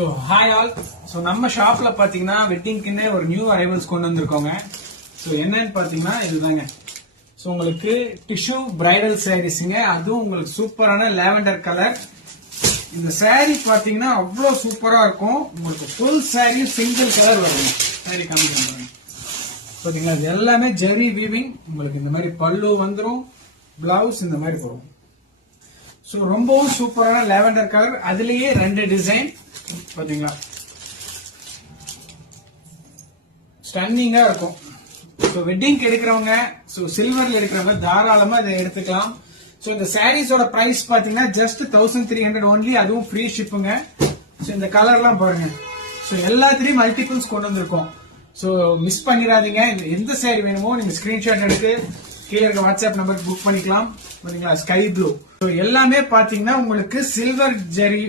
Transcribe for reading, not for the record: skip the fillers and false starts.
So hi all. So நம்ம ஷாப்ல பாத்தீங்கன்னா வெட்டிங்க்குன்னே ஒரு நியூ அரைவல்ஸ் கொண்டு வந்திருக்கோங்க. ஸோ என்னன்னு பாத்தீங்கன்னா இதுதாங்க. ஸோ உங்களுக்கு டிஷ்யூ பிரைடல் சாரீஸ்ங்க, அதுவும் உங்களுக்கு சூப்பரான லாவெண்டர் கலர். இந்த சாரீ பாத்தீங்கன்னா அவ்வளவு சூப்பரா இருக்கும். உங்களுக்கு ஃபுல் சாரீ சிங்கிள் கலர் வரும். சாரீ காமிக்கிறேன் பாத்தீங்களா, இது எல்லாமே ஜெரி வீவிங். உங்களுக்கு இந்த மாதிரி பல்லு வந்துடும், பிளவுஸ் இந்த மாதிரி போடும். ஸோ ரொம்பவும் சூப்பரான லாவெண்டர் கலர், அதுலயே 2 டிசைன் பாத்தீங்களா, ஸ்டன்னிங்கா இருக்கும். ஸோ வெட்டிங்க்கு எடுக்கிறவங்க, ஸோ சில்வர்ல எடுக்கிறவங்க தாராளமா இதை எடுத்துக்கலாம். ஸோ இந்த சாரீஸோட பிரைஸ் பாத்தீங்கன்னா ஜஸ்ட் 1300 ஒன்லி, அதுவும் ஃப்ரீ ஷிப்புங்க. ஸோ இந்த கலர்லாம் பாருங்க. ஸோ எல்லாத்திலயும் மல்டிபிள்ஸ் கொண்டு வந்திருக்கோம். ஸோ மிஸ் பண்ணிடாதீங்க. எந்த சாரி வேணுமோ நீங்க ஸ்கிரீன்ஷாட் எடுத்து கீழே இருக்க வாட்ஸ்அப் நம்பருக்கு புக் பண்ணிக்கலாம். பாத்தீங்களா, ஸ்கை ப்ளூ. எல்லாமே பாத்தீங்கன்னா உங்களுக்கு சில்வர் ஜெரி